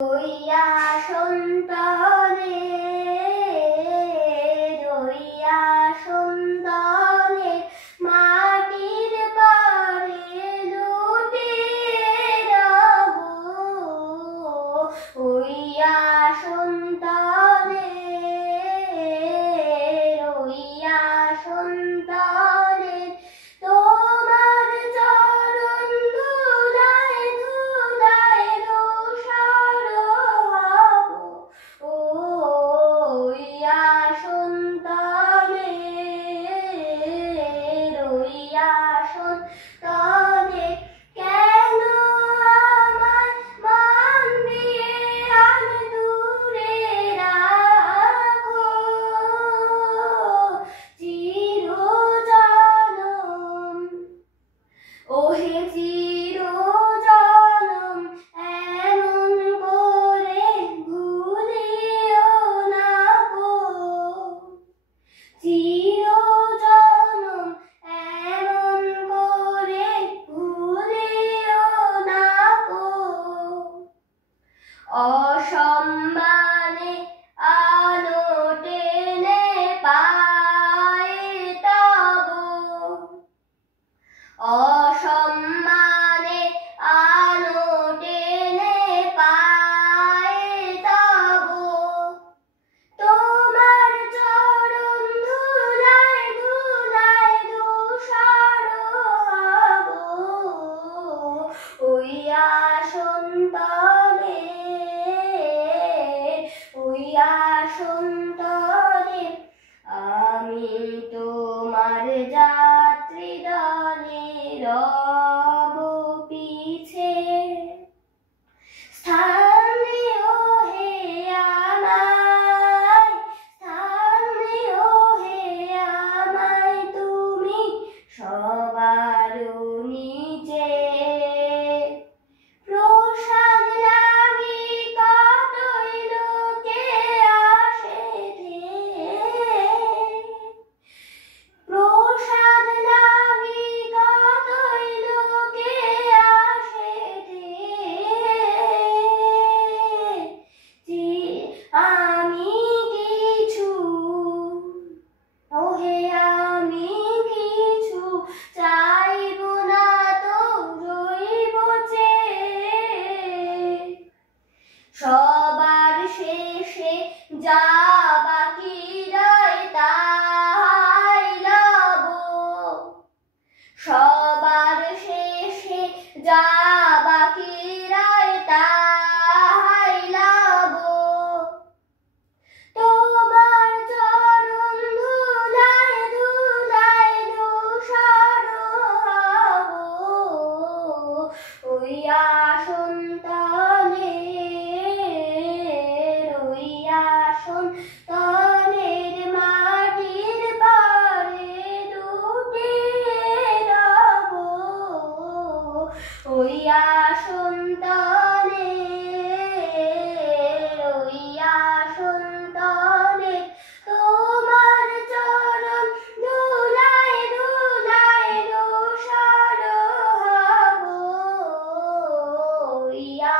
রইয়া সন্তানে রইয়া সন্তানে মাটির পারে লুটে যাব রইয়া সন্তানে রইয়া সন্তানে তোমার চরণ ধুলায় ধুলায় ধূসর হব রইয়া সন্তানে রইয়া সন্তানে কেন আমার মান দিয়ে আর দূরে রাখো চিরজনম ওহে চিরজনম এমন করে ভুলিও না গো চিরজনম এমন করে ভুলিও না গো অসম্মানে আলো টেনে পায়ে তব অসম্মানে আলো টেনে পায়ে তব তোমার চরণ ধুলায় ধুলায় ধূসর হব রইয়া সন্তানে রইয়া সন্তানে আমি তোমার যাত্রী দলে রব পিছে স্থান দিও হে আমায় স্থান দিও হে আমায় তুমি সবার নিচে প্রসাদ লাগি কতই লোকে আসে প্রসাদ লাগি কতই লোকে আসে আমি কিছু ওহে আমি কিছু চাইব না তো রইব চেয়ে সবার শেষে যা বাকি রয় তাই লব সবার শেষে যা বাকি রয় তাই লব তোমার চরণ ধুলায় ধুলায় ধূসর হব রইয়া সন্তানে রইয়া সন্তানের মাটির পারে লুটে রব রইয়া সন্তানে রইয়া সন্তানে তোমার চরণ ধুলায় ধুলায় ধূসর হব রইয়া